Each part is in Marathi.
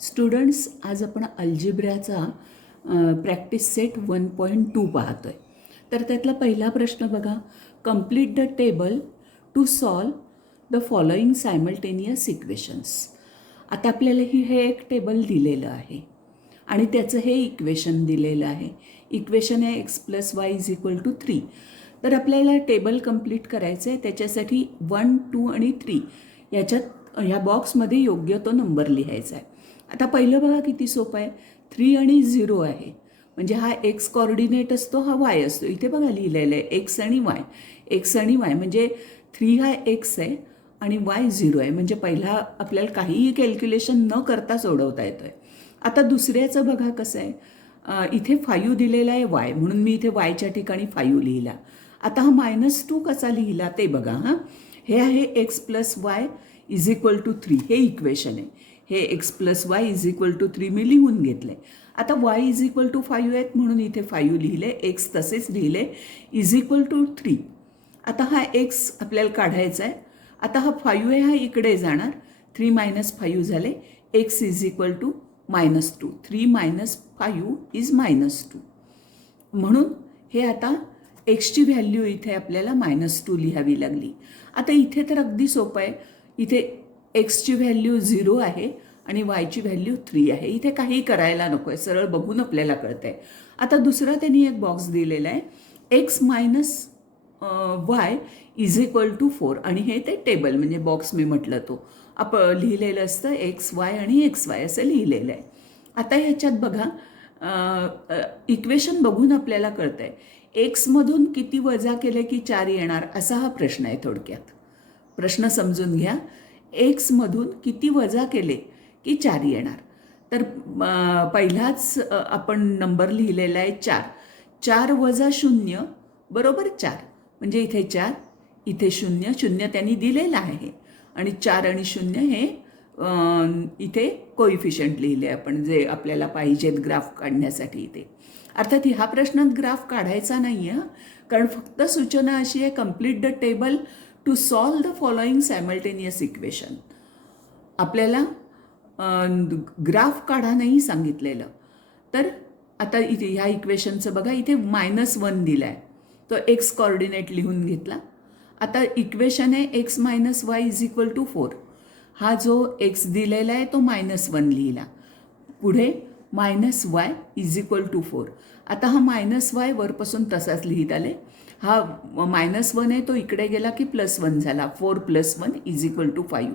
स्टुडंट्स, आज आपण अल्जेब्राचा प्रॅक्टिस सेट 1.2 पाहतो आहे. तर त्यातला पहिला प्रश्न बघा, complete the table to solve the following simultaneous equations. आता आपल्याला हे एक टेबल दिलेलं आहे आणि त्याचं हे इक्वेशन दिलेलं आहे. इक्वेशन आहे x+y=3. तर आपल्याला टेबल कंप्लीट करायचं आहे. त्याच्यासाठी 1, 2 आणि 3 याच्यात ह्या बॉक्समध्ये योग्य तो नंबर लिहायचा आहे. आता पहिलं बघा किती सोपं आहे. 3 आणि 0 आहे म्हणजे हा एक्स कॉर्डिनेट असतो, हा वाय असतो. इथे बघा लिहिलेलं आहे एक्स आणि वाय. एक्स आणि वाय म्हणजे 3 हा एक्स आहे आणि वाय 0 आहे. म्हणजे पहिला आपल्याला काहीही कॅल्क्युलेशन न करता सोडवता येतो आहे. आता दुसऱ्याचं बघा कसं आहे. इथे 5 दिलेला आहे वाय, म्हणून मी इथे वायच्या ठिकाणी 5 लिहिला. आता हा -2 कसा लिहिला ते बघा. हां, हे आहे x+y=3. हे इक्वेशन आहे. हे x+y=3 मी लिहून घेतले. आता y=5 आहेत म्हणून इथे 5 लिहिले, एक्स तसेच लिहिले, =3. आता हा एक्स आपल्याला काढायचा आहे. आता हा 5 आहे, हा इकडे जाणार. 3 - 5 झाले. x =-2. 3 - 5 = -2. म्हणून हे आता एक्सची व्हॅल्यू इथे आपल्याला -2 लिहावी लागली. आता इथे तर अगदी सोपं आहे. इथे एक्सची व्हॅल्यू 0 आहे आणि वायची व्हॅल्यू 3 आहे. इथे काही करायला नको आहे, सरळ बघून आपल्याला कळतं आहे. आता दुसरा त्यांनी एक बॉक्स दिलेला आहे, x - y=4. आणि हे ते टेबल म्हणजे बॉक्स मी म्हटलं तो आपण लिहिलेलं असतं, XY आणि XY असं लिहिलेलं आहे. आता ह्याच्यात बघा, इक्वेशन बघून आपल्याला कळतं आहे एक्समधून किती वजा केले की 4 येणार, असा हा प्रश्न आहे. थोडक्यात प्रश्न समजून घ्या. एक्समधून किती वजा केले की 4 येणार. तर पहिलाच आपण नंबर लिहिलेला आहे 4. 4 - 0 बरोबर 4. म्हणजे इथे 4, इथे 0, 0 त्यांनी दिलेलं आहे आणि 4 आणि 0 हे इथे कोइफिशियंट लिहिले आपण, जे आपल्याला पाहिजेत ग्राफ काढण्यासाठी. इथे अर्थात ह्या प्रश्नात ग्राफ काढायचा नाही आहे, कारण फक्त सूचना अशी आहे, complete the table to solve the following simultaneous equation. आपल्याला ग्राफ काढा नाही सांगितलेलं. तर आता इथे ह्या इक्वेशनचं बघा, इथे -1 दिला आहे, तो एक्स कॉर्डिनेट लिहून घेतला. आता इक्वेशन आहे x - y=4. हा जो एक्स दिलेला आहे तो -1 लिहिला. पुढे -y=4. आता हा -y वरपासून तसाच लिहित आले. हा -1 आहे, तो इकडे गेला की +1 झाला. 4 + 1 = 5.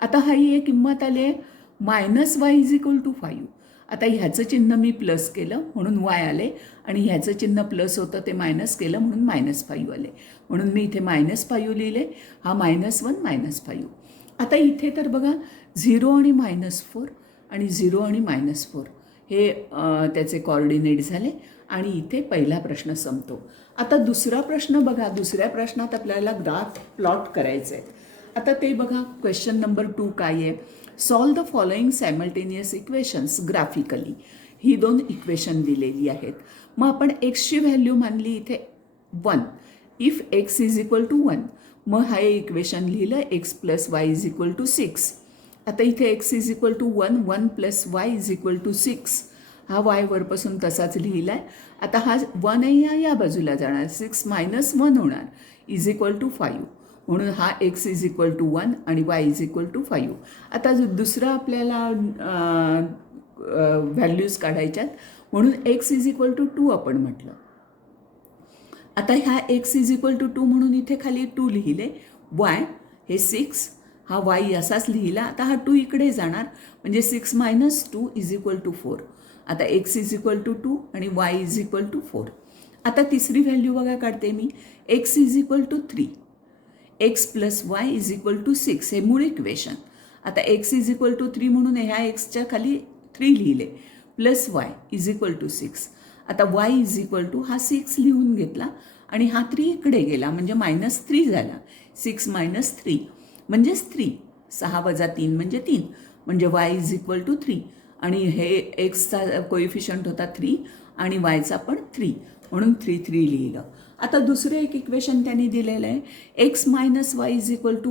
आता हा ही एक किंमत आली आहे -y=5. आता ह्याचं चिन्ह मी प्लस केलं म्हणून y आले आणि ह्याचं चिन्ह प्लस होतं ते मायनस केलं म्हणून -5 आले. म्हणून मी इथे -5 लिहिले. हा -1 -5. आता इथे तर बघा 0 आणि -4 आणि 0 आणि -4 हे त्याचे कॉर्डिनेट झाले आणि इथे पहिला प्रश्न संपतो. आता दुसरा प्रश्न बघा. दुसऱ्या प्रश्नात आपल्याला ग्राफ प्लॉट करायचं आहे. आता ते बघा, क्वेश्चन नंबर 2 काय आहे. Solve the following simultaneous equations graphically. He 2 equation दिलेली आहेत. मग आपण एक्सची व्हॅल्यू मानली इथे 1. इफ x =1, मग हा इक्वेशन लिहिलं x+y=6. आता इथे x = 1, 1 + y=6. हा y वरपासून तसाच लिहिला आहे. आता हा 1 आहे, या बाजूला जाणार, 6 - 1 होणार, =5. म्हणून हा x = 1 आणि y = 5. आता दुसरं आपल्याला व्हॅल्यूज काढायच्यात, म्हणून x = 2 आपण म्हटलं. आता ह्या x = 2 म्हणून इथे खाली 2 लिहिले. y हे 6, हा y असाच लिहिला. आता हा 2 इकडे जाणार म्हणजे 6 - 2 = 4. आता x = 2 आणि y = 4. आता तिसरी व्हॅल्यू बघा काढते मी. x = 3. x + y = 6 हे मूळ इक्वेशन. आता x = 3 म्हणून ह्या एक्सच्या खाली 3 लिहिले, प्लस y = 6. आता y हा 6 लिहून घेतला आणि हा 3 इकडे गेला म्हणजे -3 झाला. 6 - 3 म्हणजेच 3. 6 - 3 म्हणजे 3. म्हणजे y = 3 आणि हे एक्सचा कोइफिशियंट होता 3 आणि वायचा पण 3 म्हणून 3 लिहिलं. आता दुसरं एक इक्वेशन त्यांनी दिलेलं आहे, x - y =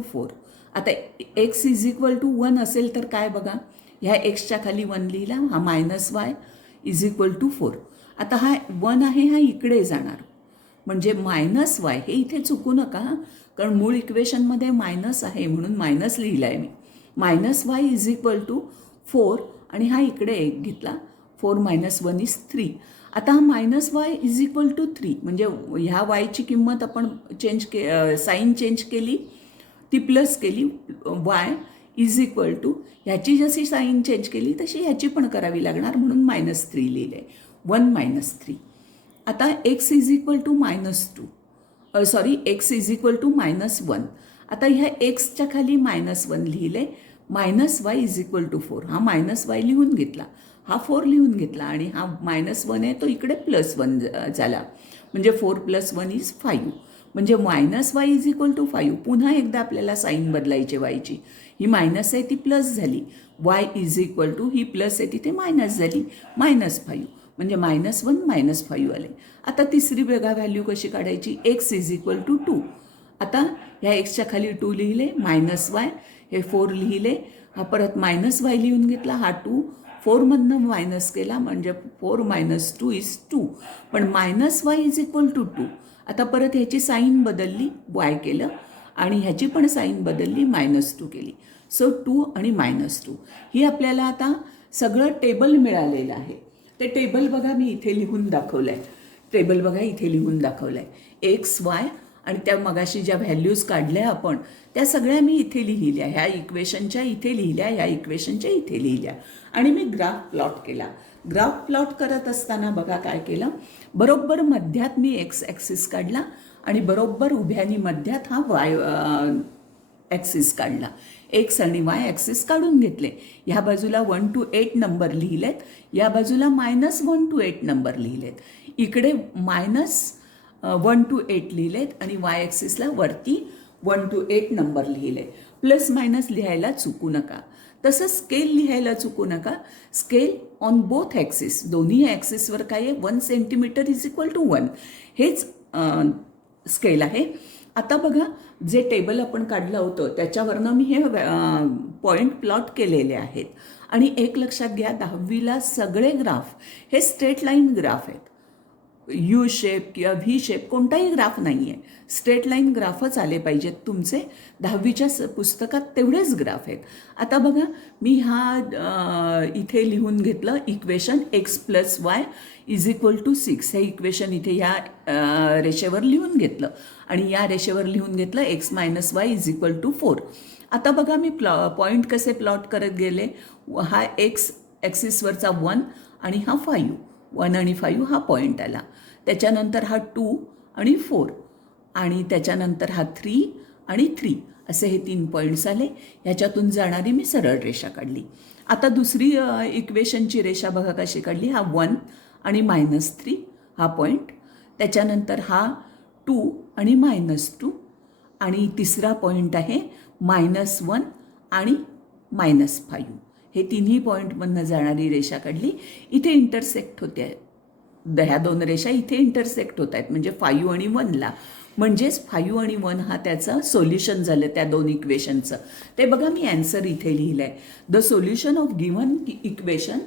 4. आता x = 1 असेल तर काय बघा, ह्या एक्सच्या खाली 1 लिहिला, हा -y इज इक्वल टू 4. आता हा 1 आहे, हा इकडे जाणार, म्हणजे -y हे इथे चुकू नका, कारण मूळ इक्वेशनमध्ये मायनस आहे म्हणून मायनस लिहिला आहे मी. -y इज इक्वल टू 4 आणि हा इकडे 1 घेतला, 4 - 1 इज 3. आता हा -y इज इक्वल टू 3 म्हणजे ह्या वायची किंमत आपण साईन चेंज केली, ती प्लस केली. y इज इक्वल टू ह्याची जशी साईन चेंज केली तशी ह्याची पण करावी लागणार म्हणून -3 लिहिले, 1 - 3. आता x is equal to -2 x is equal to -1. आता ह्या एक्सच्या खाली -1 लिहिले, -y इज इक्वल टू 4. हा -y लिहून घेतला, हा 4 लिहून घेतला आणि हा -1 आहे तो इकडे +1 झाला, म्हणजे 4 + 1 इज 5. म्हणजे -y इज इक्वल टू 5. पुन्हा एकदा आपल्याला साईन बदलायची वायची, ही मायनस आहे ती प्लस झाली, y इज इक्वल टू ही प्लस आहे तिथे मायनस झाली, -5 म्हणजे -1 - 5 आले. आता तिसरी बघा व्हॅल्यू कशी काढायची, x इज इक्वल टू 2. आता ह्या एक्सच्या खाली 2 लिहिले, -y हे 4 लिहिले, हा परत -y लिहून घेतला, हा 2 4मधनं मायनस केला म्हणजे 4 - 2 इज 2. पण -y इज इक्वल टू 2. आता परत ह्याची साईन बदलली, y केलं आणि ह्याची पण साईन बदलली, -2 केली. सो 2 आणि -2 ही आपल्याला आता सगळं टेबल मिळालेलं आहे. ते टेबल बघा मी इथे लिहून दाखवलं आहे, टेबल बघा इथे लिहून दाखवलं आहे. x, y आणि त्या मगाशी ज्या व्हॅल्यूज काढल्या आपण त्या सगळ्या मी इथे लिहिल्या, ह्या इक्वेशनच्या इथे लिहिल्या, ह्या इक्वेशनच्या इथे लिहिल्या आणि मी ग्राफ प्लॉट केला. ग्राफ प्लॉट करत असताना बघा काय केलं, बरोबर मध्यात मी एक्स ॲक्सिस काढला आणि बरोबर उभ्यानी मध्यात हा वाय ॲक्सिस काढला. एक्स आणि वाय ॲक्सिस काढून घेतले. ह्या बाजूला 1 to 8 नंबर लिहिलेत, या बाजूला -1 to 8 नंबर लिहिलेत, इकडे -1 to 8 लिहिलेत आणि वाय ॲक्सिसला वरती 1 to 8 नंबर लिहिले. प्लस मायनस लिहायला चुकू नका. तसंच स्केल लिहायला चुकू नका. स्केल ऑन बोथ ॲक्सिस, दोन्ही ॲक्सिसवर काय आहे, 1 सेंटीमीटर इज इक्वल टू 1 हेच स्केल आहे. आता बघा जे टेबल आपण काढलं होतं त्याच्यावरनं मी हे पॉईंट प्लॉट केलेले आहेत. आणि एक लक्षात घ्या, 10वीला सगळे ग्राफ हे स्ट्रेट लाईन ग्राफ आहेत. यू शेप किंवा व्ही शेप कोणताही ग्राफ नाही आहे, स्ट्रेट लाईन ग्राफच आले पाहिजेत तुमचे. 10वीच्या पुस्तकात तेवढेच ग्राफ आहेत. आता बघा मी हा इथे लिहून घेतलं equation x + y is equal to 6. हे इक्वेशन इथे या रेषेवर लिहून घेतलं आणि या रेषेवर लिहून घेतलं x - y is equal to 4. आता बघा मी पॉईंट कसे प्लॉट करत गेले, हा x ॲक्सिसवरचा 1 आणि हा 5, 1 आणि 5 हा पॉईंट आला. त्याच्यानंतर हा 2 आणि 4 आणि त्याच्यानंतर हा 3 आणि 3 असे हे 3 पॉईंट्स आले. ह्याच्यातून जाणारी मी सरळ रेषा काढली. आता दुसरी इक्वेशनची रेषा बघा कशी काढली, हा 1 आणि -3 हा पॉईंट, त्याच्यानंतर हा 2 आणि -2 आणि तिसरा पॉईंट आहे -1 आणि -5. हे तिन्ही पॉईंटमधनं जाणारी रेषा काढली. इथे इंटरसेक्ट होते आहेत, ह्या दोन रेषा इथे इंटरसेक्ट होत आहेत म्हणजे 5 आणि 1ला, म्हणजेच 5 आणि 1 हा त्याचं सोल्युशन झालं त्या दोन इक्वेशनचं. ते बघा मी ॲन्सर इथे लिहिलं आहे. The solution of given equation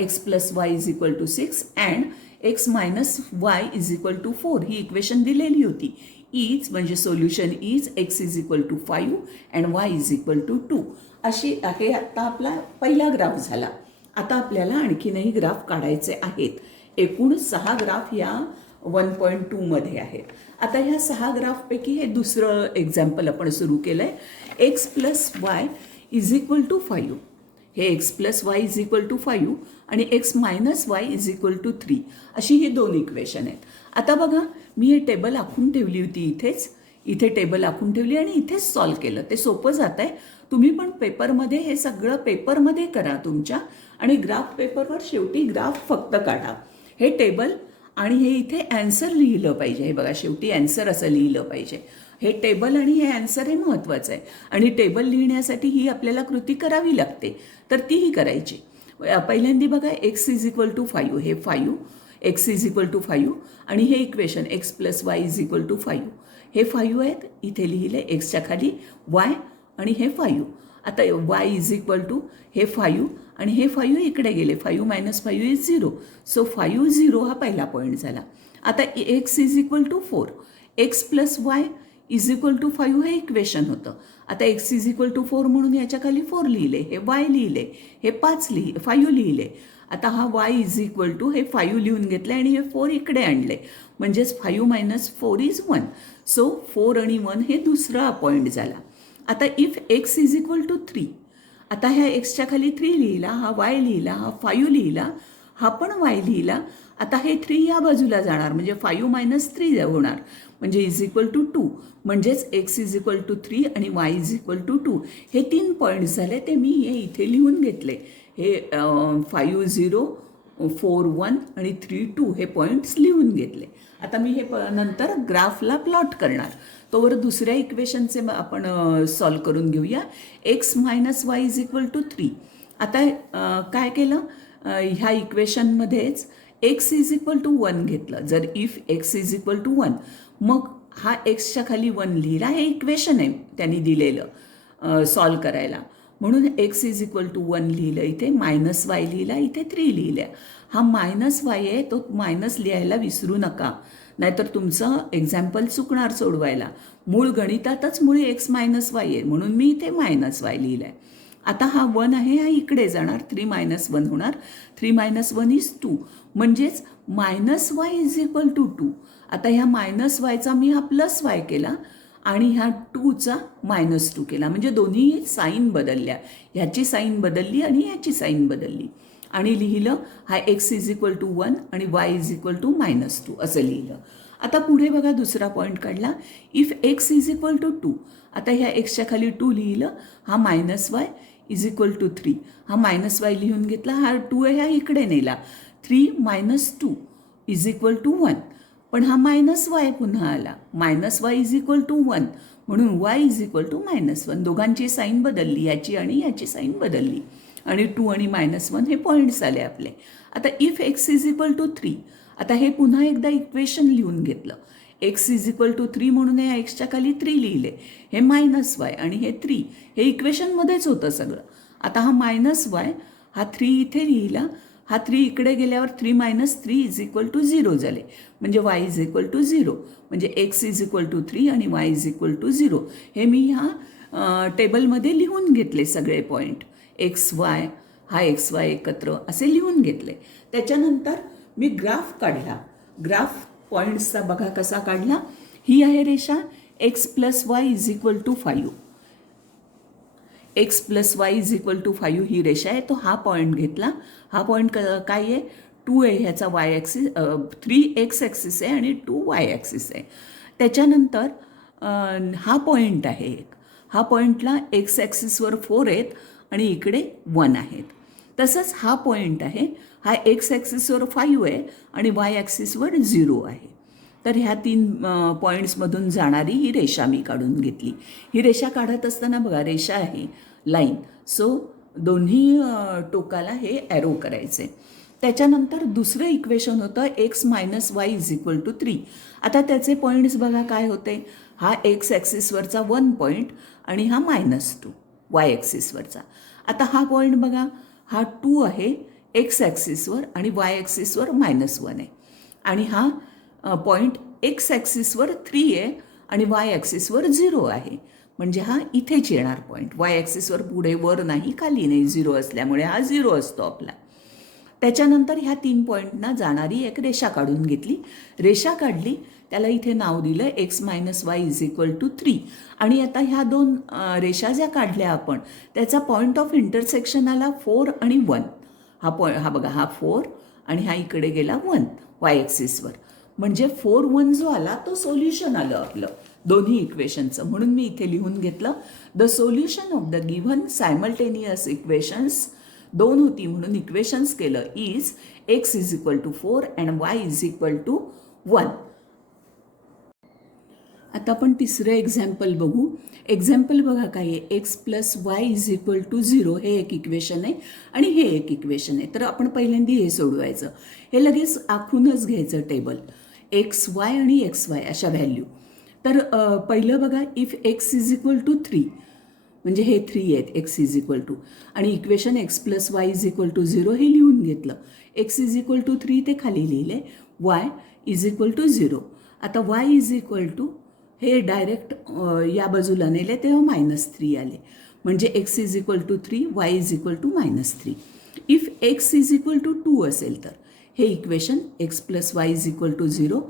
x + y is equal to 6 and x - y is equal to 4 ही इक्वेशन दिलेली होती. इज म्हणजे solution is x is equal to 5 and y is equal to 2. अशी आहे. आता आपला पहिला ग्राफ झाला. आता आपल्याला आणखीनही ग्राफ काढायचे आहेत. एकूण 6 ग्राफ या 1.2 मध्ये आहेत. आता ह्या 6 ग्राफपैकी हे दुसरं एक्झाम्पल आपण सुरू केलं आहे. x + y is equal to 5. हे x + y is equal to 5 आणि x - y is equal to 3 अशी ही दोन इक्वेशन आहेत. आता बघा मी हे टेबल आखून ठेवली होती, इथे टेबल आखून ठेवली आणि इथेच सॉल्व केलं. ते सोपं जात आहे. तुम्ही पण पेपरमध्ये हे सगळं पेपरमध्ये करा तुमच्या आणि ग्राफ पेपरवर शेवटी ग्राफ फक्त काढा. हे टेबल आणि हे इथे ॲन्सर लिहिलं पाहिजे. हे बघा शेवटी ॲन्सर असं लिहिलं पाहिजे. हे टेबल आणि हे ॲन्सर हे महत्त्वाचं आहे आणि टेबल लिहिण्यासाठी ही आपल्याला कृती करावी लागते, तर तीही करायची. पहिल्यांदा बघा x इज इक्वल टू 5, हे 5 x इज इक्वल टू 5 आणि हे equation x + y is equal to 5 हे 5 आहेत. इथे लिहिले एक्सच्या खाली y आणि हे 5. आता वाय इज इक्वल टू हे 5 आणि हे 5 इकडे गेले, 5 मायनस 5 इज 0. सो 5 0 हा पहिला पॉईंट झाला. आता x is equal to 4, x plus y is equal to 5 हे इक्वेशन होतं. आता एक्स इज इक्वल टू 4 म्हणून याच्या खाली 4 लिहिले, हे वाय लिहिले, हे 5 लिहिले. आता हा वाय इज इक्वल टू हे 5 लिहून घेतले आणि हे 4 इकडे आणले, म्हणजेच 5 मायनस 4 इज 1. सो 4 आणि 1 हे दुसरा पॉईंट झाला. आता if x is equal to 3, आता ह्या एक्सच्या खाली 3 लिहिला, हा वाय लिहिला, हा 5 लिहिला, हा पण वाय लिहिला. आता हे 3 या बाजूला जाणार, म्हणजे 5 मायनस 3 होणार, म्हणजे इज इक्वल टू 2. म्हणजेच एक्स इज इक्वल टू 3 आणि वाय इज इक्वल टू 2 हे 3 पॉईंट्स झाले. ते मी हे इथे लिहून घेतले. हे 5 0 4 1 आणि 3 2 हे पॉईंट्स लिहून घेतले. आता मी हे नंतर ग्राफला प्लॉट करणार. तोवर दुसऱ्या इक्वेशनचे आपण सॉल्व करून घेऊया. X minus y is equal to 3. आता काय केलं, ह्या इक्वेशनमध्येच एक्स इज इक्वल टू 1 घेतलं. जर if x is equal to 1, मग हा एक्सच्या खाली 1 लिहिला. हे इक्वेशन आहे त्यांनी दिलेलं सॉल्व करायला, म्हणून एक्स इज इक्वल टू 1 लिहिलं, इथे मायनस वाय लिहिला, इथे 3 लिहिल्या. हा मायनस वाय आहे, तो मायनस लिहायला विसरू नका, नाहीतर तुमचं एक्झाम्पल चुकणार सोडवायला. मूळ गणितातच मुळे एक्स मायनस वाय आहे, म्हणून मी इथे मायनस वाय लिहिलं आहे. आता हा 1 आहे, हा इकडे जाणार, 3 मायनस 1 होणार. 3 मायनस 1 इज 2, म्हणजेच minus y is equal to 2. आता ह्या मायनस वायचा मी हा प्लस वाय केला आणि ह्या 2चा मायनस 2 केला, म्हणजे दोन्ही साईन बदलल्या. ह्याची साईन बदलली आणि ह्याची साईन बदलली आणि लिहिलं हा एक्स इज इक्वल टू 1 आणि y is equal to minus 2 असं लिहिलं. आता पुढे बघा दुसरा पॉईंट काढला. If x is equal to 2, आता ह्या एक्सच्या खाली 2 लिहिलं, हा minus y is equal to 3, हा मायनस वाय लिहून घेतला, हा 2 आहे, हा इकडे नेला. 3 मायनस 2 इज इक्वल टू 1, पण हा मायनस वाय पुन्हा आला. Minus y is equal to 1, म्हणून y is equal to minus 1. दोघांची साईन बदलली, याची आणि याची साईन बदलली आणि 2 आणि मायनस 1 हे पॉईंट्स आले आपले. आता if x is equal to 3, आता हे पुन्हा एकदा इक्वेशन लिहून घेतलं. एक्स इज इक्वल टू 3 म्हणून या एक्सच्या खाली 3 लिहिले, हे मायनस वाय आणि हे 3 हे इक्वेशनमध्येच होतं सगळं. आता हा मायनस वाय, हा 3 इथे लिहिला, हा 3 इकडे गेल्यावर 3 मायनस 3 इज इक्वल टू 0 झाले, म्हणजे वाय इज इक्वल टू 0. म्हणजे एक्स इज इक्वल टू 3 आणि वाय इज इक्वल टू 0 हे मी ह्या टेबलमध्ये लिहून घेतले सगळे पॉईंट. एक्स वाय, हा एक्स वाय एकत्र असे लिहून घेतले. त्याच्यानंतर मी ग्राफ काढला. ग्राफ पॉईंट्सचा बघा कसा काढला. ही आहे रेषा x plus y is equal to 5. X plus y is equal to 5 ही रेषा आहे. तो हा पॉईंट घेतला. हा पॉईंट काय आहे, 2 आहे, ह्याचा वाय ॲक्सिस 3 एक्स ॲक्सिस आहे आणि 2 वाय ॲक्सिस आहे. त्याच्यानंतर हा पॉईंट आहे एक, हा पॉईंटला एक्स ॲक्सिसवर 4 आहेत आणि इकडे 1 आहेत. तसंच हा पॉईंट आहे, हा एक्स ॲक्सिसवर 5 आहे आणि वाय ॲक्सिसवर 0 आहे. तर ह्या 3 पॉईंट्समधून जाणारी ही रेषा मी काढून घेतली. ही रेषा काढत असताना बघा रेषा आहे लाईन, सो दोन्ही टोकाला हे ॲरो करायचे. त्याच्यानंतर दुसरं इक्वेशन होतं x minus y is equal to 3. आता त्याचे पॉईंट्स बघा काय होते. हा एक्स ॲक्सिसवरचा 1 पॉईंट आणि हा -2 वाय ॲक्सिसवरचा. आता हा पॉईंट बघा, हा 2 आहे एक्स ॲक्सिसवर आणि वाय ॲक्सिसवर -1 आहे आणि हा पॉईंट एक्स ॲक्सिसवर 3 आहे आणि वाय ॲक्सिसवर 0 आहे, म्हणजे हा इथेच येणार पॉईंट. वाय ॲक्सिसवर पुढे वर नाही खाली नाही, 0 असल्यामुळे हा 0 असतो आपला. त्याच्यानंतर ह्या 3 पॉईंटना जाणारी एक रेषा काढून घेतली. रेषा काढली, त्याला इथे नाव दिलं x minus y is equal to 3. आणि आता ह्या 2 रेषा ज्या काढल्या आपण, त्याचा पॉईंट ऑफ इंटरसेक्शन आला 4 आणि 1. हा बघा, हा 4 आणि हा इकडे गेला 1 वाय ॲक्सिसवर, म्हणजे 4 1 जो आला तो सोल्युशन आलं आपलं दोन्ही इक्वेशनचं. म्हणून मी इथे लिहून घेतलं the solution of the given simultaneous equations. 2 होती म्हणून इक्वेशन्स केलं is x is equal to 4 and y is equal to 1. आता आपण तिसरं एक्झाम्पल बघू. एक्झाम्पल बघा काय आहे, x plus y is equal to 0 हे एक इक्वेशन आहे आणि हे एक इक्वेशन आहे. तर आपण पहिल्यांदा हे सोडवायचं. हे लगेच आखूनच घ्यायचं टेबल, एक्स वाय आणि एक्स वाय अशा व्हॅल्यू. तर पहिलं बघा, if x is equal to 3, म्हणजे हे 3 आहेत एक्स इज इक्वल टू, आणि equation x plus y is equal to 0 हे लिहून घेतलं. एक्स इज इक्वल टू 3 ते खाली लिहिले, वाय इज इक्वल टू 0. आता वाय इज इक्वल टू हे डायरेक्ट या बाजूला नेले तेव्हा -3 आले, म्हणजे x is equal to 3, y is equal to -3. If x is equal to 2 असेल तर हे equation x plus y is equal to 0,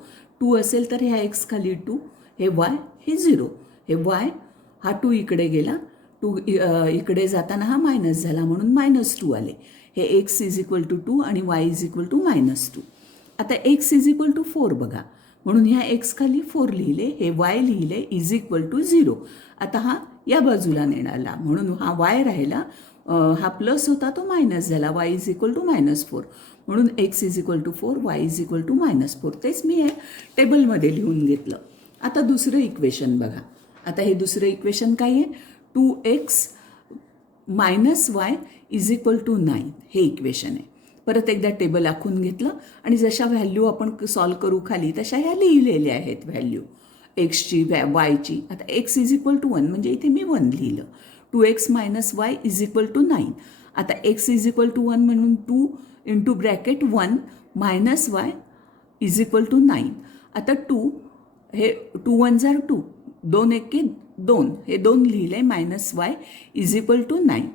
2 असेल तर ह्या एक्स खाली 2, हे वाय हे 0, हे वाय हा 2 इकडे गेला, 2 इकडे जाताना हा मायनस झाला म्हणून -2 आले. हे एक्स इज इक्वल टू 2 आणि वाय इज इक्वल टू -2. आता एक्स इज इक्वल टू 4 बघा, म्हणून ह्या एक्स खाली 4 लिहिले, हे वाय लिहिले इज इक्वल टू 0. आता हा या बाजूला नेणाला म्हणून हा वाय राहिला, हा प्लस होता तो मायनस झाला, वाय इज इक्वल टू -4, म्हणून x is equal to 4, y is equal to -4. तेच मी हे टेबलमध्ये लिहून घेतलं. आता दुसरं इक्वेशन बघा. आता हे दुसरं इक्वेशन काय आहे, 2x - y is equal to 9 हे इक्वेशन आहे. परत एकदा टेबल आखून घेतलं आणि जशा व्हॅल्यू आपण सॉल्व करू खाली तशा ह्या लिहिलेल्या आहेत व्हॅल्यू एक्सची वायची. आता एक्स इज इक्वल टू 1 म्हणजे इथे मी 1 लिहिलं. 2x - y is equal to 9. आता एक्स इज इक्वल टू 1 म्हणून 2 into bracket 1 - y is equal to 9. आता 2 हे 2 1 जार 2, 2 1 2, हे 2 लिहिले, -y इज इक्वल टू 9.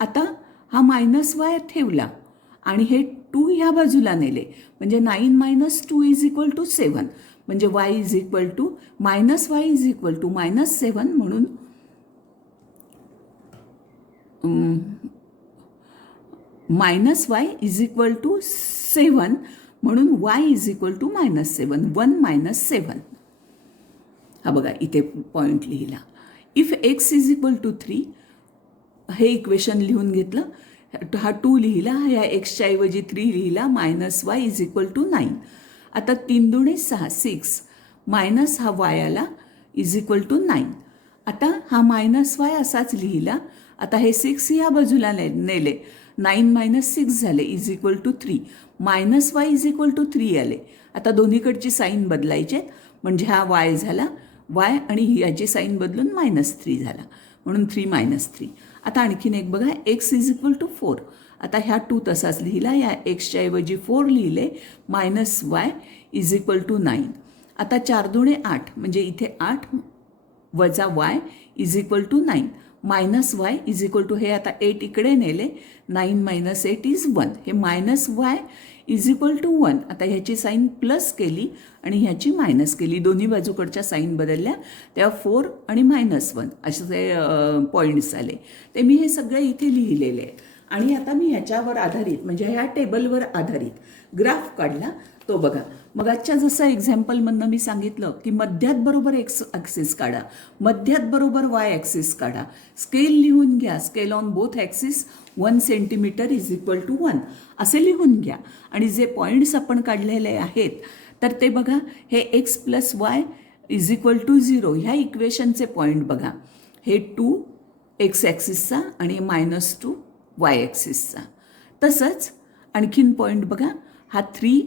आता हा -y ठेवला आणि हे 2 ह्या बाजूला नेले, म्हणजे 9 - 2 इज इक्वल टू 7, म्हणजे y is equal to -y is equal to -7, म्हणून -y इज इक्वल टू 7, म्हणून y इज इक्वल टू -7, 1 - 7. हा बघा इथे पॉईंट लिहिला. If x is equal to 3 हे इक्वेशन लिहून घेतलं, हा 2 लिहिला, ह्या एक्सच्या ऐवजी 3 लिहिला, -y इज इक्वल टू 9. आता 3 दुणे 6, 6 मायनस हा y आला इज इक्वल टू 9. आता हा -y असाच लिहिला. आता हे 6 ह्या बाजूला नेले, 9 - 6 झाले is equal to 3, -y is equal to 3 आले. आता दोन्हीकडची साईन बदलायचे, म्हणजे हा y झाला y आणि याची साईन बदलून -3 झाला, म्हणून 3 - 3. आता आणखीन एक बघा, एक्स इज इक्वल टू 4. आता ह्या 2 तसाच लिहिला, या एक्सच्या ऐवजी 4 लिहिले, -y इज इक्वल टू 9. आता 4 दुणे 8, म्हणजे इथे 8 वजा y is equal to 9, -y is equal to, हे आता 8 इकडे नेले, 9 - 8 इज 1, हे -y इज इक्वल टू 1. आता ह्याची साईन प्लस केली आणि ह्याची मायनस केली, दोन्ही बाजूकडच्या साईन बदलल्या, तेव्हा 4 आणि -1 असे पॉईंट्स आले. ते मी हे सगळे इथे लिहिलेले आहे. आणि आता मी ह्याच्यावर आधारित, म्हणजे ह्या टेबलवर आधारित ग्राफ काढला. तो बघा, मग आजच्या जसं एक्झाम्पलमधनं मी सांगितलं की मध्यात बरोबर एक्स ॲक्सिस काढा, मध्यात बरोबर वाय ॲक्सिस काढा, स्केल लिहून घ्या, scale on both axis 1 centimetre is equal to 1 असे लिहून घ्या. आणि जे पॉईंट्स आपण काढलेले आहेत तर ते बघा, हे x plus y is equal to 0 ह्या इक्वेशनचे पॉईंट बघा, हे 2 एक्स ॲक्सिसचा आणि -2 वाय ॲक्सिसचा. तसंच आणखीन पॉईंट बघा, हा 3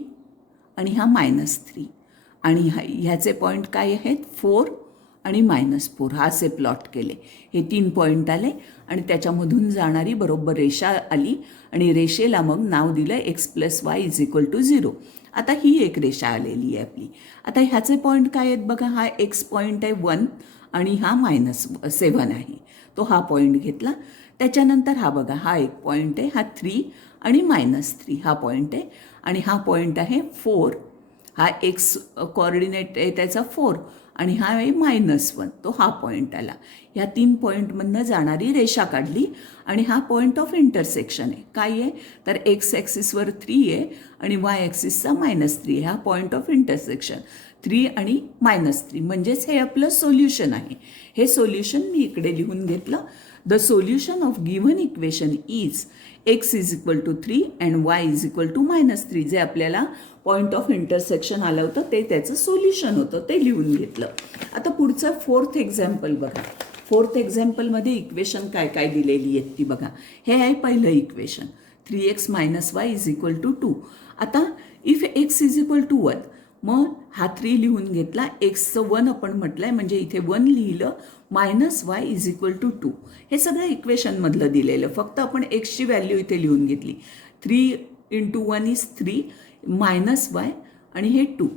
आणि हा -3, आणि ह्याचे पॉईंट काय आहेत, 4 आणि -4, हा असे प्लॉट केले. हे 3 पॉईंट आले आणि त्याच्यामधून जाणारी बरोबर रेषा आली आणि रेषेला मग नाव दिलं x plus y is equal to 0. आता ही एक रेषा आलेली आहे आपली. आता ह्याचे पॉईंट काय आहेत बघा, हा एक्स पॉईंट आहे 1 आणि हा -7 आहे, तो हा पॉईंट घेतला. त्याच्यानंतर हा बघा, हा एक पॉईंट आहे, हा 3 आणि -3 हा पॉईंट आहे, आणि हा पॉईंट आहे 4, हा एक्स कोऑर्डिनेट आहे त्याचा 4 आणि हा आहे -1, तो हा पॉईंट आला. ह्या 3 पॉईंटमधनं जाणारी रेषा काढली आणि हा पॉईंट ऑफ इंटरसेक्शन आहे. काय आहे तर एक्स ॲक्सिसवर 3 आहे आणि वाय ॲक्सिसचा -3 आहे. हा पॉईंट ऑफ इंटरसेक्शन 3 आणि -3, म्हणजेच हे आपलं सोल्युशन आहे. हे सोल्युशन मी इकडे लिहून घेतलं. The solution of given equation is x is equal to 3 and y is equal to -3. जे आपल्याला पॉईंट ऑफ इंटरसेक्शन आलं होतं ते त्याचं सोल्युशन होतं, ते लिहून घेतलं. आता पुढचं 4th एक्झाम्पल बघा. 4th एक्झाम्पलमध्ये इक्वेशन काय काय दिलेली आहेत ती बघा. हे आहे पहिलं equation, 3x - y is equal to 2. आता if x is equal to 1, मग हा 3 लिहून घेतला, एक्सचं 1 आपण म्हटलं आहे म्हणजे इथे 1 लिहिलं, -y इज इक्वल टू 2. हे सगळं इक्वेशनमधलं दिलेलं, फक्त आपण एक्सची व्हॅल्यू इथे लिहून घेतली. 3 × 1 इज 3 -y आणि हे 2,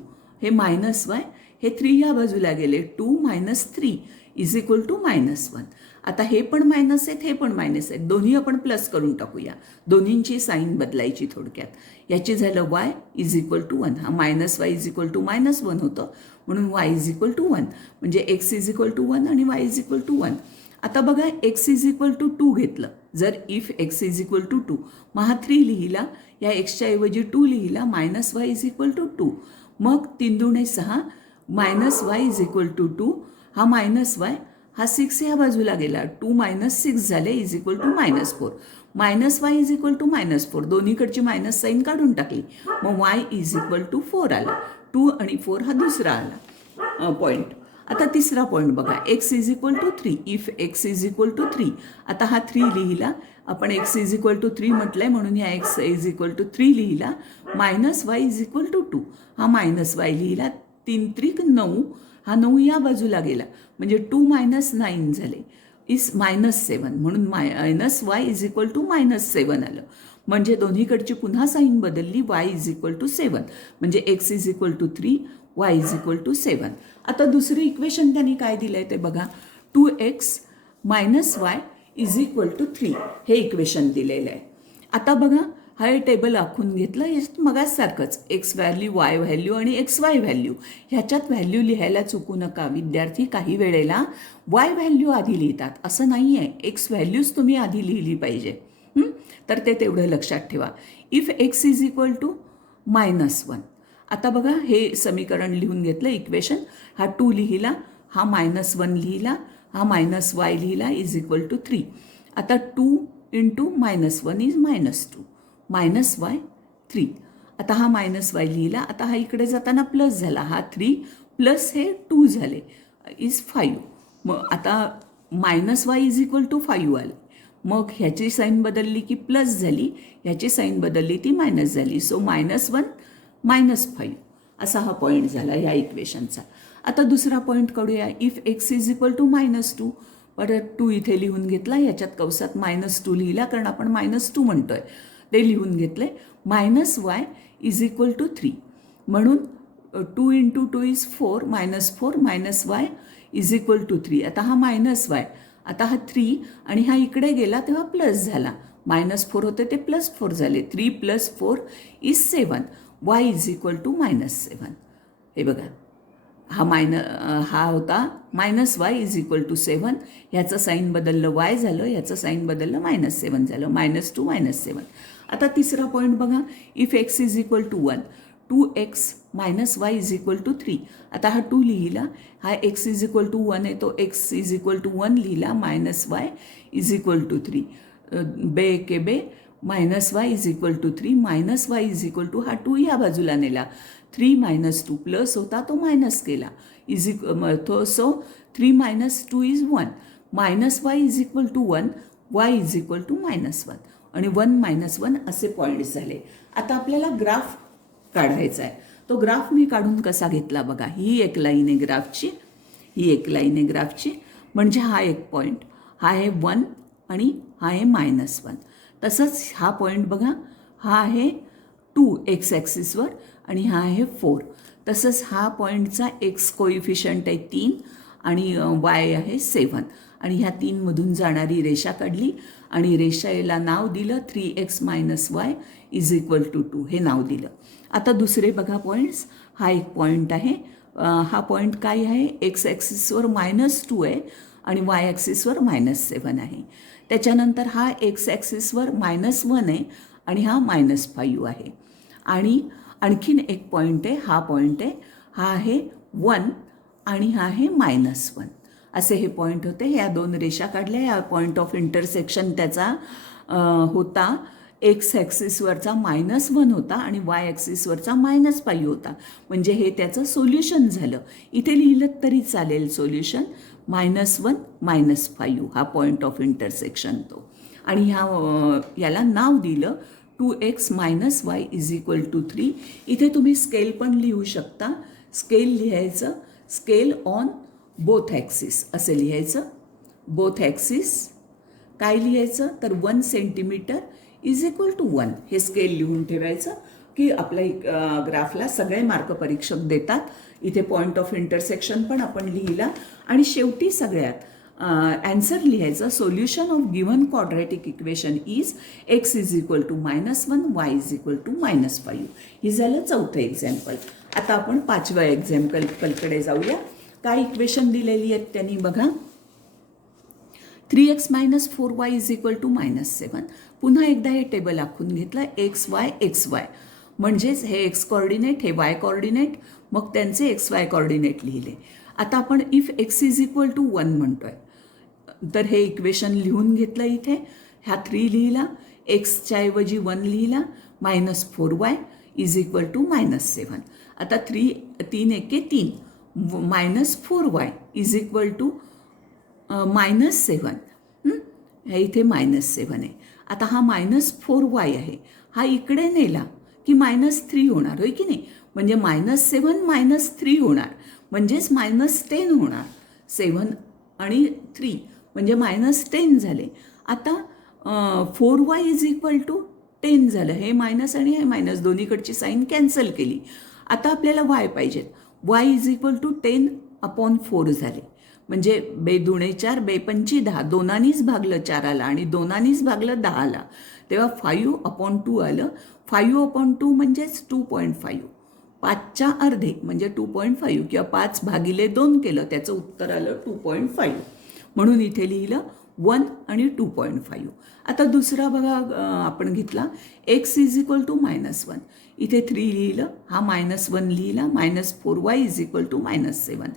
हे -y, हे 3 या बाजूला गेले, 2 - 3 इज इक्वल टू -1. आता हे पण मायनस आहेत, हे पण मायनस आहेत, दोन्ही आपण प्लस करून टाकूया, दोन्हींची साईन बदलायची थोडक्यात. याची झालं y इज इक्वल टू 1, हा -y इज इक्वल टू -1 होतं, म्हणून y इज इक्वल टू 1, म्हणजे x इज इक्वल टू 1 आणि y इज इक्वल टू 1. आता बघा x इज इक्वल टू 2 घेतलं, जर if x is equal to 2, मग हा 3 लिहिला, या एक्सच्या ऐवजी 2 लिहिला, -y इज इक्वल टू 2, मग 3 दुणे 6, -y इज इक्वल टू 2, हा -y, हा 6 या बाजूला गेला, 2 - 6 झाले is equal to -4, -y is equal to -4, दोन्हीकडची मायनस साईन काढून टाकली, मग y इज इक्वल टू 4 आला. 2 आणि 4 हा दुसरा आला पॉईंट. आता तिसरा पॉईंट बघा, x is equal to 3, if x is equal to 3. आता हा 3 लिहिला, आपण x इज इक्वल टू 3 म्हटलंय म्हणून या x इज इक्वल टू 3 लिहिला, -y इज इक्वल टू 2, हा -y लिहिला, 3 × 3 = 9, हा 9 या बाजूला गेला, म्हणजे 2 - 9 झाले इज -7, म्हणून -y इज इक्वल टू -7 आलं. म्हणजे दोन्हीकडची पुन्हा साईन बदलली, y इज इक्वल टू 7, म्हणजे x is equal to 3, y is equal to 7. आता दुसरं इक्वेशन त्यांनी काय दिलं आहे ते बघा, 2x - y is equal to 3, हे इक्वेशन दिलेलं आहे. आता बघा, हा टेबल आखून घेतलं, याच्यात मगाचसारखंच एक्स व्हॅल्यू, वाय व्हॅल्यू आणि XY व्हॅल्यू, ह्याच्यात व्हॅल्यू लिहायला चुकू नका विद्यार्थी. काही वेळेला वाय व्हॅल्यू आधी लिहितात, असं नाही आहे, एक्स व्हॅल्यूज तुम्ही आधी लिहिली पाहिजे, तर ते तेवढं लक्षात ठेवा. If x is equal to -1, आता बघा हे समीकरण लिहून घेतलं, इक्वेशन, हा 2 लिहिला, हा -1 लिहिला, हा -y लिहिला इज इक्वल टू 3. आता 2 × -1 इज -2, -y 3. आता हा -y लिहिला, आता हा इकडे जाताना प्लस झाला, हा 3 प्लस हे 2 झाले इज 5. मग आता -y इज इक्वल टू 5 आले, मग ह्याची साईन बदलली की प्लस झाली, ह्याची साईन बदलली ती मायनस झाली, सो -1 -5 असा हा पॉईंट झाला या इक्वेशनचा. आता दुसरा पॉईंट काढूया, if x is equal to -2, परत 2 इथे लिहून घेतला, याच्यात कौसात -2 लिहिला, कारण आपण -2 म्हणतोय, ते लिहून घेतले, -y इज इक्वल टू 3, म्हणून 2 × 2 is 4, -4 -y is equal to 3. आता हा -y, आता हा 3 आणि हा इकडे गेला तेव्हा प्लस झाला, -4 होते ते +4 झाले, 3 + 4 is 7, y is equal to -7. हे बघा, हा होता -y इज इक्वल टू 7, ह्याचं साईन बदललं y झालं, ह्याचं साईन बदललं -7 झालं, -2 -7. आता तिसरा पॉईंट बघा, if x is equal to 1, 2x - y is equal to 3. आता हा 2 लिहिला, हा x इज इक्वल टू 1 आहे, तो x इज इक्वल टू 1 लिहिला, -y इज इक्वल टू 3, बे के बे, -y is equal to 3, -y is equal to, हा 2 या बाजूला नेला, 3 - 2 प्लस होता तो मायनस केला, so 3 - 2 is 1, -y is equal to 1, y is equal to -1 आणि 1 - 1 असे पॉईंट्स झाले. आता आपल्याला ग्राफ काढायचा आहे, तो ग्राफ मी काढून कसा घेतला बघा, ही एक लाईन आहे ग्राफची, ही एक लाईन आहे ग्राफची, म्हणजे हा एक पॉईंट, हा आहे 1 आणि हा आहे -1. तसंच हा पॉईंट बघा, हा आहे 2 एक्स ॲक्सिसवर आणि हा आहे 4. तसंच हा पॉईंटचा एक्स कोइफिशियंट आहे 3 आणि वाय आहे 7, आणि ह्या 3मधून जाणारी रेषा काढली आणि रेषेला नाव दिलं 3x - y is equal to 2, हे नाव दिलं. आता दुसरे बघा पॉईंट्स, हा एक पॉईंट आहे, हा पॉईंट काय आहे, एक्स ॲक्सिसवर -2 आहे आणि वाय ॲक्सिसवर -7 आहे. त्याच्यानंतर हा एक्स ॲक्सिसवर -1 आहे आणि हा -5 आहे. आणि आणखीन एक पॉईंट आहे, हा पॉईंट आहे, हा आहे 1 आणि हा आहे -1. असे हे पॉईंट होते. ह्या 2 रेषा काढल्या, या पॉईंट ऑफ इंटरसेक्शन त्याचा होता एक्स ॲक्सिसवरचा -1 होता आणि वाय ॲक्सिसवरचा -5 होता, म्हणजे हे त्याचं सोल्युशन झालं. इथे लिहिलं तरी चालेल सोल्युशन, -1 -5 हा पॉईंट ऑफ इंटरसेक्शन तो. आणि याला नाव दिलं 2x minus y is equal to 3. इथे तुम्ही स्केल पण लिहू शकता. स्केल लिहायचं, स्केल ऑन बोथ ॲक्सिस असं लिहायचं. बोथ ॲक्सिस काय लिहायचं तर 1 सेंटीमीटर इज इक्वल टू 1 हे स्केल लिहून ठेवायचं की आपल्या ग्राफला सगळे मार्क परीक्षक देतात. इथे पॉईंट ऑफ इंटरसेक्शन पण आपण लिहिला. आणि शेवटी सगळ्यात ॲन्सर लिहायचं. Solution of given quadratic equation is x is equal to -1 y is equal to -5. ही झालं चौथं एक्झाम्पल. आता आपण 5व्या एक्झाम्पलकडे जाऊया. काय इक्वेशन दिलेली आहेत त्यांनी बघा. 3x - 4y is equal to -7. पुन्हा एकदा हे टेबल आखून घेतलं. XY म्हणजेच हे x कॉर्डिनेट, हे y कॉर्डिनेट, मग त्यांचे XY कॉर्डिनेट लिहिले. आता आपण if x is equal to 1 म्हणतोय तर हे इक्वेशन लिहून घेतलं. इथे ह्या 3 लिहिला, एक्सच्या ऐवजी 1 लिहिला, -4y इज इक्वल टू -7. आता 3 एके 3 -4y इज इक्वल टू -7. हे इथे -7 आहे. आता हा -4y आहे, हा इकडे नेला की -3 होणार, होय की नाही. म्हणजे -7 -3 होणार, म्हणजेच -10 होणार. 7 आणि 3 म्हणजे -10 झाले. आता 4y इज इक्वल टू 10 झालं. हे मायनस आणि हे मायनस दोन्हीकडची साईन कॅन्सल केली. आता आपल्याला y पाहिजेत. y इज इक्वल टू 10/4 झाले. म्हणजे 2 दुणे 4, 2 पंची 10, दोनानीच भागलं 4 आला आणि दोनानीच भागलं 10 आला. तेव्हा 5/2 आलं. 5/2 म्हणजेच 2.5. 5च्या अर्धे म्हणजे 2.5 किंवा 5/2 केलं, त्याचं उत्तर आलं 2.5. म्हणून इथे लिहिलं 1 आणि 2.5. आता दुसरा बघा आपण घेतला x इज इक्वल टू -1. इथे 3 लिहिलं, हा -1 लिहिला, -4y इज इक्वल टू -7.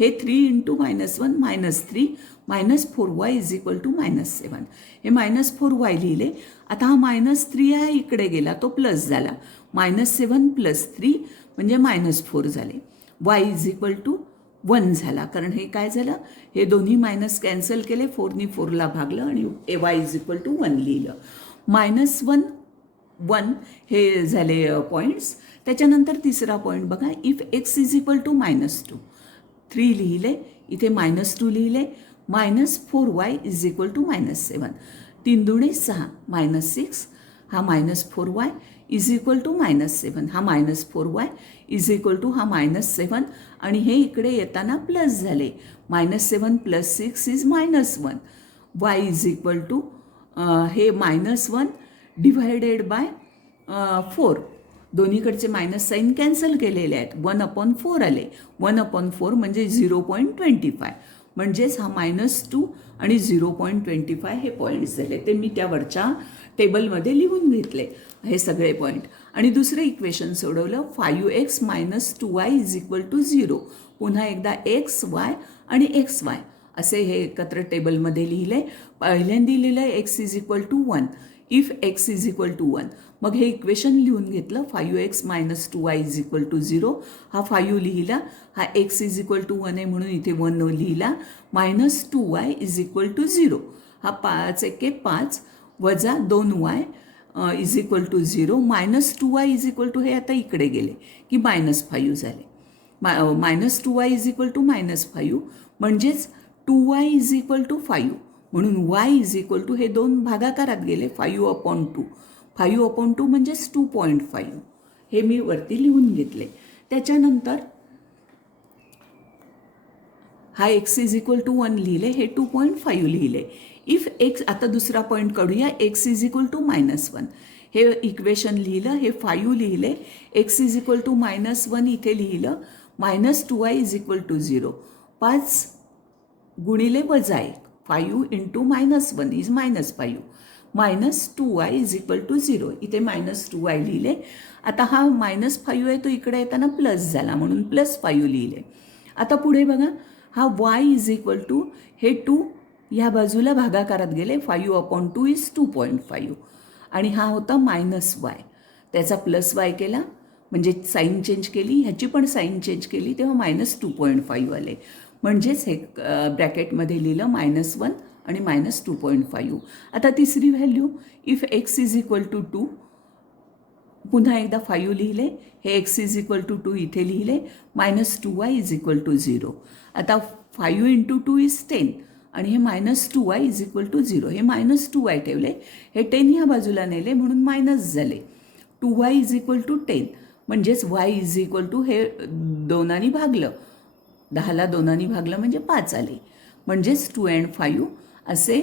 हे 3 × -1 -3 -4y इज इक्वल टू -7. हे -4y लिहिले. आता हा -3 आहे इकडे गेला, तो प्लस झाला. -7 + 3 म्हणजे -4 झाले. y इज इक्वल टू 1 झाला. कारण हे काय झालं, हे दोन्ही मायनस कॅन्सल केले, 4नी 4ला भागलं आणि y इज इक्वल टू 1 लिहिलं. -1 1 हे झाले पॉईंट्स. त्याच्यानंतर तिसरा पॉईंट बघा. If x is equal to -2, 3 लिहिले, इथे -2 लिहिले, -4y इज इक्वल टू -7. 3 दुणे 6 -6, हा -4y इज इक्वल टू -7. हा -4y इज इक्वल टू हा -7 आणि हे इकडे येताना प्लस झाले. -7 + 6 is -1. y is equal to हे -1 डिव्हायडेड बाय 4. दोन्हीकडचे मायनस साईन कॅन्सल केलेले आहेत. 1/4 आले. 1/4 म्हणजे 0.25. म्हणजेच हा -2 आणि 0.25 हे पॉईंट्स झाले. ते मी त्यावरच्या टेबलमध्ये लिहून घेतले हे सगळे पॉईंट. आणि दुसरे इक्वेशन सोडवलं. 5x - 2y is equal to 0. पुन्हा एकदा x, y आणि xy असे हे एकत्र टेबलमध्ये लिहिले. पहिल्यांदा लिहिलं x is equal to 1. If x is equal to 1, मग हे इक्वेशन लिहून घेतलं. 5x - 2y is equal to 0. हा 5 लिहिला. हा x इज इक्वल टू 1 आहे म्हणून इथे 1 लिहिला. -2y is equal to 0. हा 5 एके 5 वजा 2y is equal to 0. -2y is equal to हे आता इकडे गेले की -5 झाले. -2y इज इक्वल टू -5 म्हणजेच 2y इज इक्वल टू 5. म्हणून y इज इक्वल टू हे 2 भागाकारात गेले. 5/2. 5/2 म्हणजेच 2.5. हे मी वरती लिहून घेतले. त्याच्यानंतर हा x इज इक्वल टू 1 लिहिले, हे 2.5 लिहिले. इफ x, आता दुसरा पॉईंट काढूया. x इज इक्वल टू -1 हे इक्वेशन लिहिलं, हे 5 लिहिले. x इज इक्वल टू -1 इथे लिहिलं. -2y is equal to 0. 5 गुणिले वजा 1, 5 × -1 is -5. -2y is equal to 0. इथे -2y लिहिले. आता हा -5 आहे, तो इकडे येताना प्लस झाला म्हणून +5 लिहिले. आता पुढे बघा. हा y इज इक्वल टू हे 2 ह्या बाजूला भागाकारात गेले. 5/2 इज 2.5 आणि हा होता -y. त्याचा +y केला म्हणजे साईन चेंज केली, ह्याची पण साईन चेंज केली, तेव्हा -2.5 आले. म्हणजेच हे ब्रॅकेटमध्ये लिहिलं -1 आणि -2.5. आता तिसरी value. If x is equal to 2, पुन्हा एकदा 5 लिहिले, हे x इज इक्वल टू 2 इथे लिहिले, -2y इज इक्वल टू 0. आता 5 इंटू 2 इज 10 आणि हे -2y इज इक्वल टू 0. हे -2y ठेवले, हे 10 ह्या बाजूला नेले म्हणून मायनस झाले. 2y इज इक्वल टू 10 म्हणजेच y इज इक्वल टू हे 2 भागलं, 10ला 2 भागलं म्हणजे 5 आले. म्हणजेच 2 and 5 असे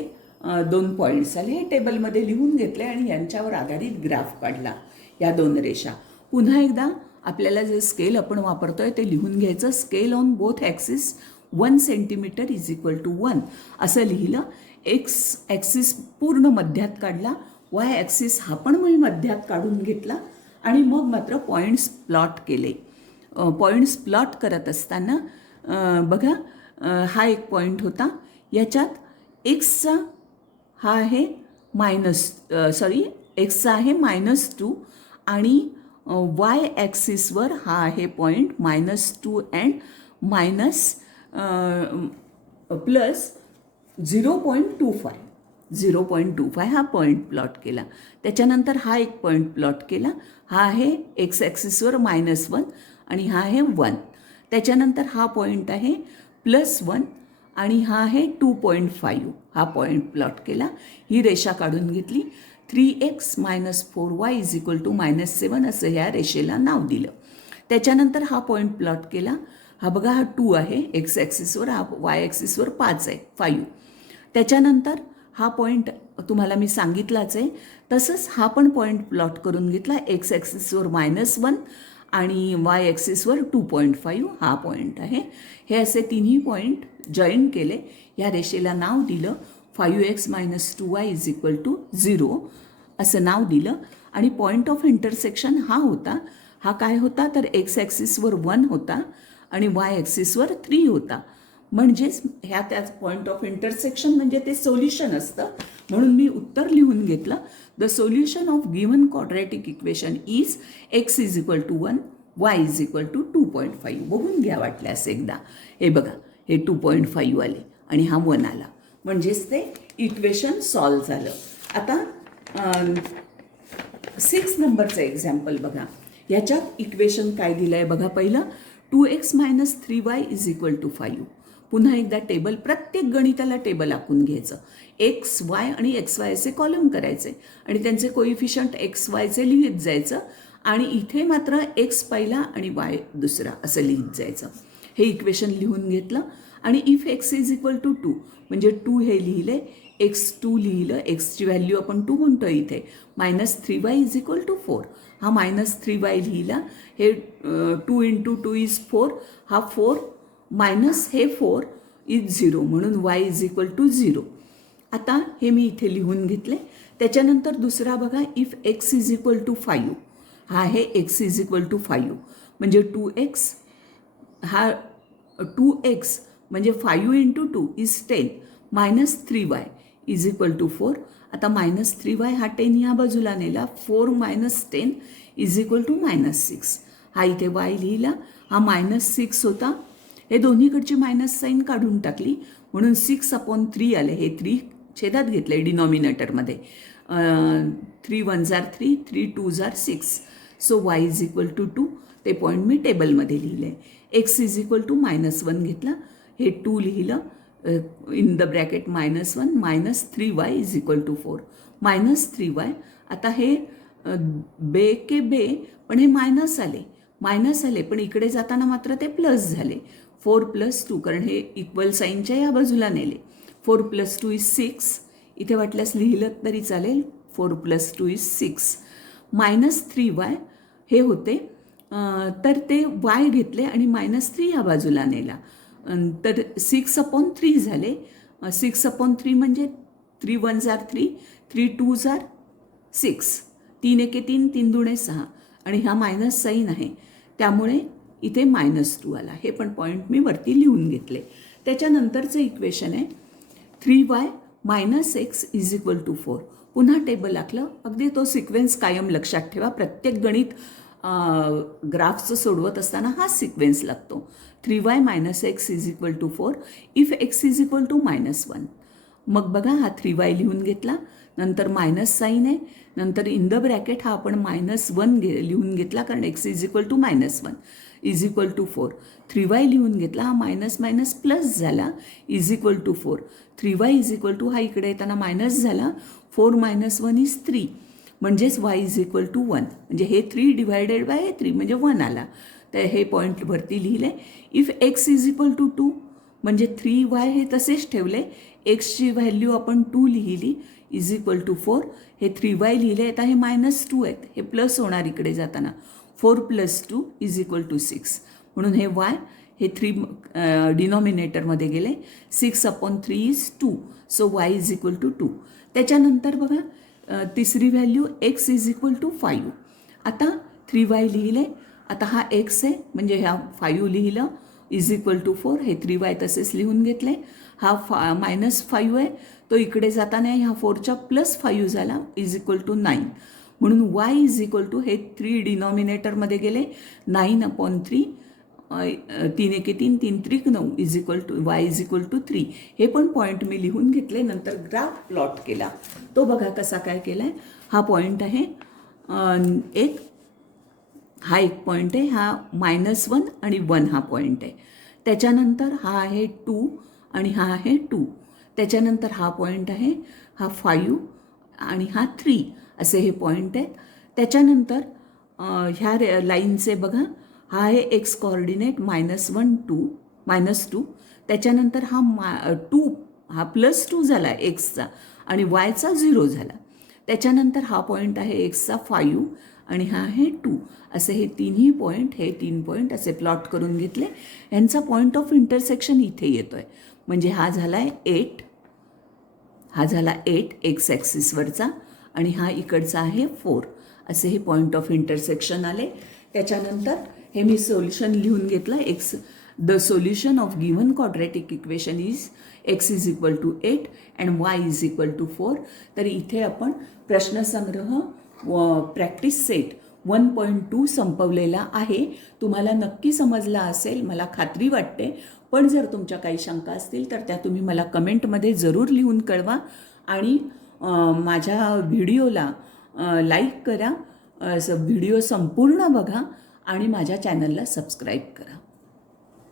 2 पॉईंट्स आले. हे टेबलमध्ये लिहून घेतले आणि यांच्यावर आधारित ग्राफ काढला या 2 रेषा. पुन्हा एकदा आपल्याला जे स्केल आपण वापरतोय ते लिहून घ्यायचं. Scale on both axis 1 centimetre is equal to 1 असं लिहिलं. एक्स ॲक्सिस पूर्ण मध्यात काढला, वाय ॲक्सिस हा पण मी मध्यात काढून घेतला आणि मग मात्र पॉईंट्स प्लॉट केले. पॉईंट्स प्लॉट करत असताना बघा, हा एक पॉईंट होता, याच्यात एक्सचा हा आहे एक्सचा आहे -2 आणि वाय ॲक्सिसवर हा आहे पॉईंट -2 अँड प्लस 0.25. 0.25 हा पॉईंट प्लॉट केला. त्याच्यानंतर हा एक पॉईंट प्लॉट केला, हा आहे एक्स ॲक्सिसवर -1 आणि हा आहे 1. त्याच्यानंतर हा पॉईंट आहे +1 आणि हा आहे 2.5. हा पॉईंट प्लॉट केला. ही रेषा काढून घेतली. 3x - 4y is equal to -7 असं ह्या रेषेला नाव दिलं. त्याच्यानंतर हा पॉईंट प्लॉट केला. हा बघा, हा 2 आहे एक्स ॲक्सिसवर, हा वाय ॲक्सिसवर 5 आहे, 5. त्याच्यानंतर हा पॉईंट तुम्हाला मी सांगितलाच आहे, तसंच हा पण पॉईंट प्लॉट करून घेतला. एक्स ॲक्सिसवर -1 आणि वाय ॲक्सिसवर 2.5 हा पॉईंट आहे. हे असे तिन्ही पॉईंट जॉईन केले, या रेषेला नाव दिलं 5x - 2y is equal to 0 असं नाव दिलं. आणि पॉईंट ऑफ इंटरसेक्शन हा होता. हा काय होता तर एक्स ॲक्सिसवर 1 होता आणि वाय ॲक्सिसवर 3 होता. म्हणजेच ह्या त्याच पॉईंट ऑफ इंटरसेक्शन म्हणजे ते सोल्युशन असतं. म्हणून मी उत्तर लिहून घेतलं. The solution of given quadratic equation is x is equal to 1, y is equal to 2.5. बघून घ्या वाटल्यास एकदा. हे बघा, हे 2.5 आले आणि हा 1 आला, म्हणजेच ते इक्वेशन सॉल्व झालं. आता 6 नंबरचं एक्झाम्पल बघा. याच्यात इक्वेशन काय दिलं आहे बघा. पहिलं 2x - 3y is equal to 5. पुन्हा एकदा टेबल, प्रत्येक गणिताला टेबल आखून घ्यायचं. एक्स वाय आणि XY असे कॉलम करायचे आणि त्यांचे कोइफिशियंट XYचे लिहित जायचं आणि इथे मात्र x पहिला आणि y दुसरा असं लिहित जायचं. हे इक्वेशन लिहून घेतलं आणि if x is equal to 2 म्हणजे 2 हे लिहिले, x2 लिहिलं, एक्सची व्हॅल्यू आपण 2 म्हणतो इथे, -3y इज इक्वल टू 4. हा -3y लिहिला. हे 2 इंटू 2 इज 4. हा 4 मायनस हे 4 इज 0 म्हणून y इज इक्वल टू 0. आता हे मी इथे लिहून घेतले. त्याच्यानंतर दुसरा बघा, if x is equal to 5. हा आहे x इज इक्वल टू 5 म्हणजे 2x, हा 2x म्हणजे 5 into 2 is 10 -3y is equal to 4. आता -3y हा 10 या बाजूला नेला, 4 - 10 इज इक्वल टू -6. हा इथे y लिहिला. हा -6 होता. हे दोन्हीकडची मायनस साईन काढून टाकली म्हणून 6/3 आले. हे 3 छेदात घेतले डिनॉमिनेटरमध्ये. 3 1 3, 3 2 6. So y is equal to 2. ते पॉईंट मी टेबलमध्ये लिहिले. x इज इक्वल टू -1 घेतला, हे 2 लिहिलं in the bracket -1 -3y is equal to 4. -3y. आता हे बे के बे, पण हे मायनस आले पण इकडे जाताना मात्र ते प्लस झाले. 4 + 2 कारण हे इक्वल साईनच्या या बाजूला नेले. 4 + 2 इज 6. इथे वाटल्यास लिहिलं तरी चालेल. 4 + 2 इज 6. -3y हे होते, तर ते y घेतले आणि -3 या बाजूला नेला, तर 6/3 झाले. 6/3 म्हणजे 3 1 3, 3 2 6, 3 1 3, 3 2 6 आणि हा मायनस साईन आहे त्यामुळे इथे -2 आला. हे पण पॉईंट मी वरती लिहून घेतले. त्याच्यानंतरचं इक्वेशन आहे 3y - x is equal to 4. पुन्हा टेबल आखलं. अगदी तो सिक्वेन्स कायम लक्षात ठेवा. प्रत्येक गणित ग्राफचं सोडवत असताना हा सिक्वेन्स लागतो. 3y - x is equal to 4 if x is equal to -1. मग बघा, हा 3y लिहून घेतला. नंतर मायनस साईन आहे, नंतर इन द ब्रॅकेट हा आपण -1 लिहून घेतला कारण x is equal to -1 is equal to 4. 3y लिहून घेतला, हा मायनस मायनस प्लस झाला is equal to 4. 3y is equal to हा इकडे येताना मायनस झाला, 4 - 1 इज 3 म्हणजेच y इज इक्वल टू 1. म्हणजे हे 3 डिवायडेड बाय हे 3 म्हणजे 1 आला. तर हे पॉईंट वरती लिहिले. If x is equal to 2 म्हणजे 3y हे तसेच ठेवले, एक्सची व्हॅल्यू आपण 2 लिहिली इज इक्वल टू 4. हे 3y लिहिले. आता हे -2 आहेत, हे प्लस होणार इकडे जाताना. 4 + 2 इज इक्वल टू 6. म्हणून हे y हे 3 डिनॉमिनेटरमध्ये गेले. 6/3 is 2. So y is equal to 2. त्याच्यानंतर बघा तिसरी value x is equal to 5. आता 3y लिहिले. आता हा x आहे म्हणजे ह्या 5 लिहिलं इज इक्वल टू 4. हे 3y तसेच लिहून घेतले. हा -5 आहे, तो इकडे जाताना ह्या 4च्या +5 झाला इज इक्वल टू 9. म्हणून y इज इक्वल टू हे 3 डिनॉमिनेटरमध्ये गेले. 9/3 3 एके 3 3 त्रिक 9 is equal to y is equal to 3. हे पण पॉईंट मी लिहून घेतले. नंतर ग्राफ प्लॉट केला. तो बघा कसा काय केला आहे. हा पॉईंट आहे एक, हा एक पॉईंट आहे, हा -1 आणि 1 हा पॉईंट आहे. त्याच्यानंतर हा आहे 2 आणि हा आहे 2. त्याच्यानंतर हा पॉईंट आहे, हा 5 आणि हा 3 असे हे पॉईंट आहेत. त्याच्यानंतर ह्या लाईनचे बघा, हा आहे एक्स कोऑर्डिनेट -1 2. त्याच्यानंतर हा 2 हा +2 झाला एक्सचा आणि वायचा 0 झाला. त्याच्यानंतर हा पॉईंट आहे एक्सचा 5 आणि हा आहे 2. असे हे तिन्ही पॉईंट, हे 3 पॉईंट असे प्लॉट करून घेतले. यांचा पॉईंट ऑफ इंटरसेक्शन इथे येतो आहे. म्हणजे हा झाला आहे 8, हा झाला 8 एक्स ॲक्सिसवरचा आणि हा इकडचा आहे 4. असे हे पॉईंट ऑफ इंटरसेक्शन आले. त्याच्यानंतर हे मी सोल्युशन लिहून घेतलं. The solution of given quadratic equation is x is equal to 8 and y is equal to 4. तर इथे आपण प्रश्नसंग्रह प्रॅक्टिस सेट 1.2 संपवलेला आहे. तुम्हाला नक्की समजला असेल मला खात्री वाटते. पण जर तुमच्या काही शंका असतील तर त्या तुम्ही मला कमेंटमध्ये जरूर लिहून कळवा. आणि माझ्या व्हिडिओला लाईक करा, व्हिडिओ संपूर्ण बघा आणि माझ्या चॅनलला सबस्क्राईब करा.